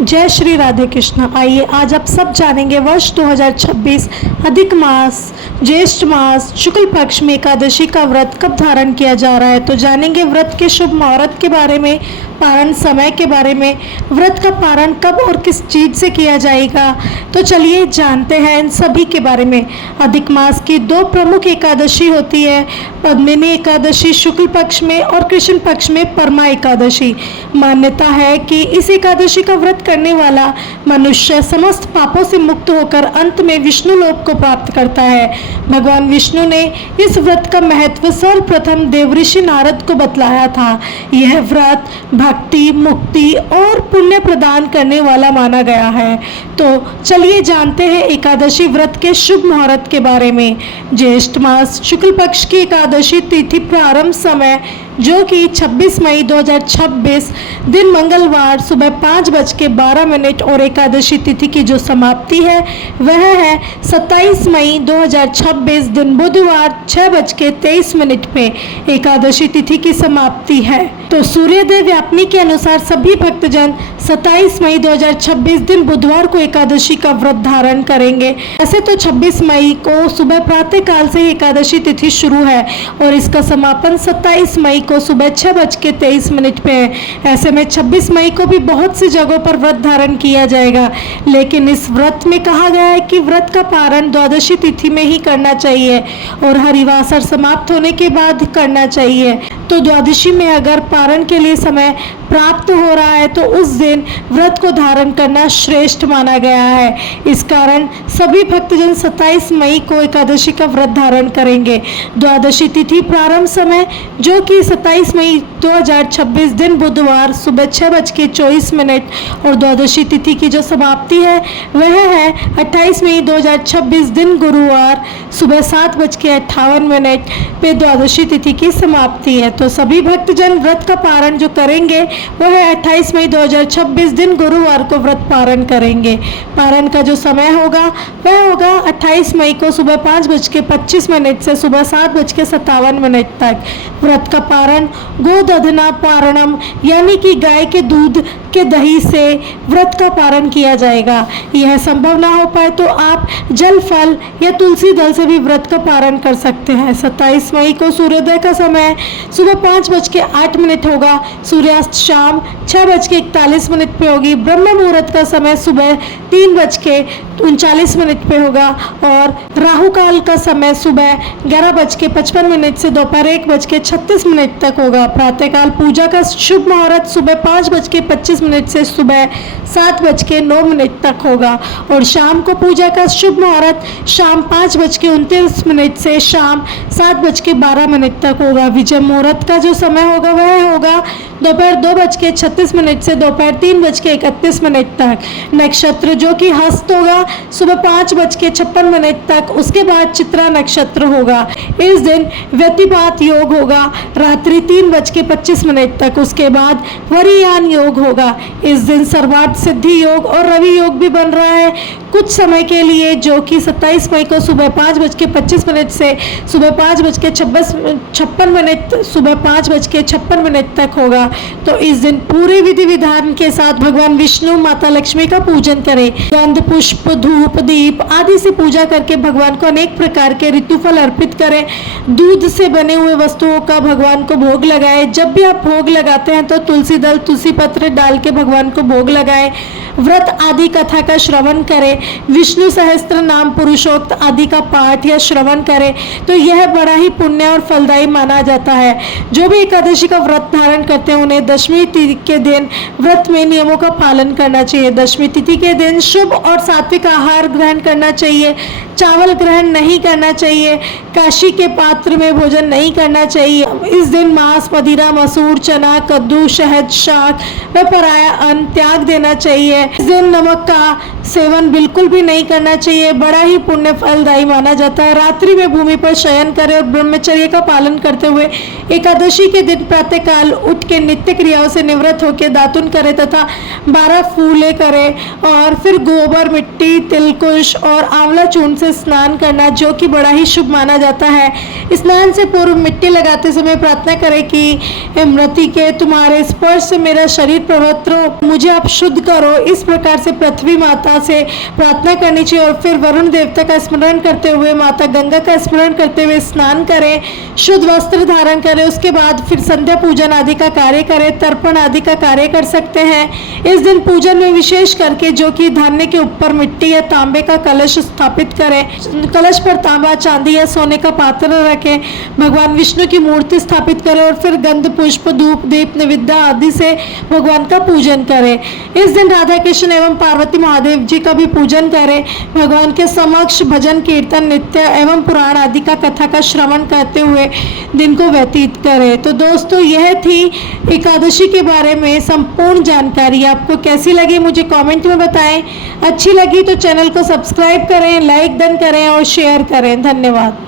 जय श्री राधे कृष्ण। आइए आज आप सब जानेंगे वर्ष 2026 अधिक मास ज्येष्ठ मास शुक्ल पक्ष में एकादशी का व्रत कब धारण किया जा रहा है। तो जानेंगे व्रत के शुभ मुहूर्त के बारे में, पारण समय के बारे में, व्रत का पारण कब और किस चीज से किया जाएगा। तो चलिए जानते हैं इन सभी के बारे में। अधिक मास की दो प्रमुख एकादशी होती है, पद्मिनी एकादशी शुक्ल पक्ष में और कृष्ण पक्ष में परमा एकादशी। मान्यता है कि इस एकादशी का व्रत करने वाला मनुष्य समस्त पापों से मुक्त होकर अंत में विष्णु लोक को प्राप्त करता है। भगवान विष्णु ने इस व्रत का महत्व सर्वप्रथम देवऋषि नारद को बतलाया था। यह व्रत भक्ति, मुक्ति और पुण्य प्रदान करने वाला माना गया है। तो चलिए जानते हैं एकादशी व्रत के शुभ मुहूर्त के बारे में। ज्येष्ठ मास शुक्ल पक्ष की एकादशी तिथि प्रारंभ समय जो कि 26 मई 2026 दिन मंगलवार सुबह 5:12 और एकादशी तिथि की जो समाप्ति है वह है 27 मई 2026 दिन बुधवार 6:23 पे एकादशी तिथि की समाप्ति है। तो सूर्योदय व्यापनी के अनुसार सभी भक्तजन 27 मई 2026 दिन बुधवार को एकादशी का व्रत धारण करेंगे। ऐसे तो 26 मई को सुबह प्रातः काल से एकादशी तिथि शुरू है और इसका समापन 27 मई को सुबह 6:23 पे है। ऐसे में 26 मई को भी बहुत सी जगहों पर व्रत धारण किया जाएगा, लेकिन इस व्रत में कहा गया है कि व्रत का पारण द्वादशी तिथि में ही करना चाहिए और हरिवासर समाप्त होने के बाद करना चाहिए। तो द्वादशी में अगर पारण के लिए समय प्राप्त हो रहा है तो उस दिन व्रत को धारण करना श्रेष्ठ माना गया है। इस कारण सभी भक्तजन 27 मई को एकादशी का व्रत धारण करेंगे। द्वादशी तिथि प्रारंभ समय जो कि 27 मई 2026 दिन बुधवार सुबह 6:24 और द्वादशी तिथि की जो समाप्ति है वह है 28 मई 2026 दिन गुरुवार सुबह 7:58 पे द्वादशी तिथि की समाप्ति है। तो सभी भक्तजन व्रत का पारण जो करेंगे वह है 28 मई 2026 दिन गुरुवार को व्रत पारण करेंगे। पारण का जो समय होगा वह होगा 28 मई को सुबह 5:25 से सुबह 7:57 तक। व्रत का पारण गोदधना पारणम यानी कि गाय के दूध के दही से व्रत का पारण किया जाएगा। यह संभव ना हो पाए तो आप जल फल या तुलसी दल से भी व्रत का पारण कर सकते हैं। 27 मई को सूर्योदय का समय सुबह 5:08 होगा। सूर्यास्त शाम 6:41 पे होगी। ब्रह्म मुहूर्त का समय सुबह 3:39 पे होगा और राहु काल का समय सुबह 11:55 से दोपहर 1:36 तक होगा। प्रातःकाल पूजा का शुभ मुहूर्त सुबह 5:25 से सुबह 7:09 तक होगा और शाम को पूजा का शुभ मुहूर्त शाम 5:29 से शाम 7:12 तक होगा। विजय मुहूर्त का जो समय होगा वह होगा दोपहर 2:36 से दोपहर 3:31 तक। नक्षत्र जो कि हस्त होगा सुबह 5:56 तक। उसके बाद चित्रा नक्षत्र होगा। इस दिन व्यतिपात योग होगा रात्रि 3:25 तक। उसके बाद वरियान योग होगा। इस दिन सर्वार्थ सिद्धि योग और रवि योग भी बन रहा है कुछ समय के लिए, जो कि 27 मई को सुबह 5:25 से सुबह 5:56 सुबह 5:56 तक होगा। तो इस दिन पूरे विधि विधान के साथ भगवान विष्णु माता लक्ष्मी का पूजन करें। गंध पुष्प धूप दीप आदि से पूजा करके भगवान को अनेक प्रकार के ऋतुफल अर्पित करें। दूध से बने हुए वस्तुओं का भगवान को भोग लगाएं। जब भी आप भोग लगाते हैं तो तुलसी दल तुलसी पत्र डाल के भगवान को भोग लगाएं। व्रत आदि कथा का श्रवण करें। विष्णु सहस्त्र नाम पुरुषोक्त आदि का पाठ या श्रवण करें तो यह बड़ा ही पुण्य और फलदायी माना जाता है। जो भी एकादशी का व्रत धारण करते हैं उन्हें दशमी तिथि के दिन व्रत में नियमों का पालन करना चाहिए। दशमी तिथि के दिन शुभ और सात्विक आहार ग्रहण करना चाहिए। चावल ग्रहण नहीं करना चाहिए। काशी के पात्र में भोजन नहीं करना चाहिए। इस दिन मांस, मदिरा, मसूर, चना, कद्दू, शहद, शाक व पराया अन्न त्याग देना चाहिए। इस दिन नमक का सेवन बिल्कुल भी नहीं करना चाहिए। बड़ा ही पुण्य फलदायी माना जाता है। रात्रि में भूमि पर शयन करें और ब्रह्मचर्य का पालन करते हुए एकादशी के दिन प्रातःकाल उठ के नित्य क्रियाओं से निवृत्त होकर दातुन करें तथा 12 फूले करें और फिर गोबर, मिट्टी, तिलकुश और आंवला चूर्ण से से स्नान करना, जो कि बड़ा ही शुभ माना जाता है। स्नान से पूर्व मिट्टी लगाते समय प्रार्थना करें कि मृति के तुम्हारे स्पर्श से मेरा शरीर पवित्र हो, मुझे आप शुद्ध करो। इस प्रकार से पृथ्वी माता से प्रार्थना करनी चाहिए और फिर वरुण देवता का स्मरण करते हुए, माता गंगा का स्मरण करते हुए स्नान करें, शुद्ध वस्त्र धारण करें। उसके बाद फिर संध्या पूजन आदि का कार्य करें, तर्पण आदि का कार्य कर सकते हैं। इस दिन पूजन में विशेष करके जो कि धान्य के ऊपर मिट्टी या तांबे का कलश स्थापित करें, कलश पर तांबा, चांदी या सोने का पात्र रखें, भगवान विष्णु की मूर्ति स्थापित करें और फिर गंध, पुष्प, धूप, दीप, निवेद्य आदि से भगवान का पूजन करें। इस दिन राधा कृष्ण एवं पार्वती महादेव जी का भी पूजन करें। भगवान के समक्ष भजन, कीर्तन, नृत्य एवं पुराण आदि का कथा का श्रवण करते हुए दिन को व्यतीत करें। तो दोस्तों, यह थी एकादशी के बारे में संपूर्ण जानकारी। आपको कैसी लगी मुझे कमेंट में बताएं। अच्छी लगी तो चैनल को सब्सक्राइब करें, लाइक डन करें और शेयर करें। धन्यवाद।